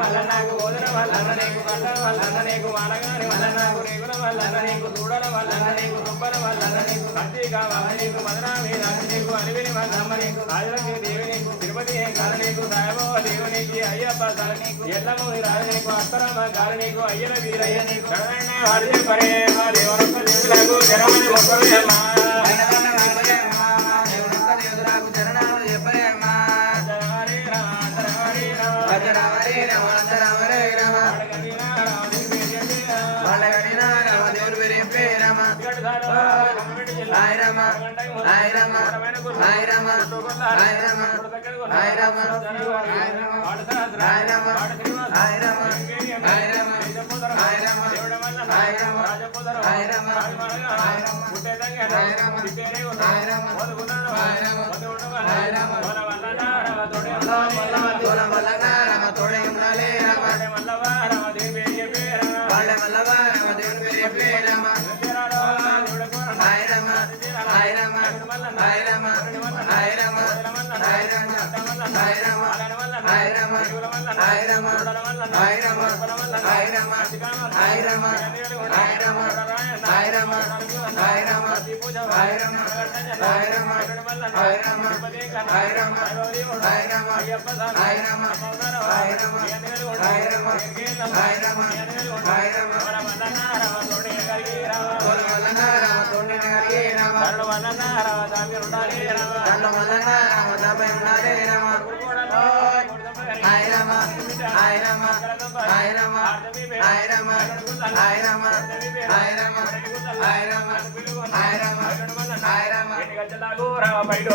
వల్ల నాకు ఓదర వల్ల నీకు కట్ట వల్ల నీకు మాలగాని వల్ల నాకు రేగుల వల్ల నీకు దూడల వల్ల నీకు దుబ్బల వల్ల నీకు కత్తి కావాలి నీకు మదనామి రాజు నీకు అలివిని వల్ల నీకు ఆదిలక్ష్మి దేవి నీకు తిరుపతి కాల నీకు సాయిబాబా దేవునికి అయ్యప్ప సాల నీకు ఎల్లము రాజు నీకు అత్తరమ్మ గాలి నీకు అయ్యల వీరయ్య నీకు గణన వారి పరే వారి వరొక్క దేవులకు జనమని మొక్కలు ఆయన ఆయనమ్మ ఆయనమ్మ ఆయనమ్మ ఆయనమ్మ రామ అడగని రామ దేవి రామ బయట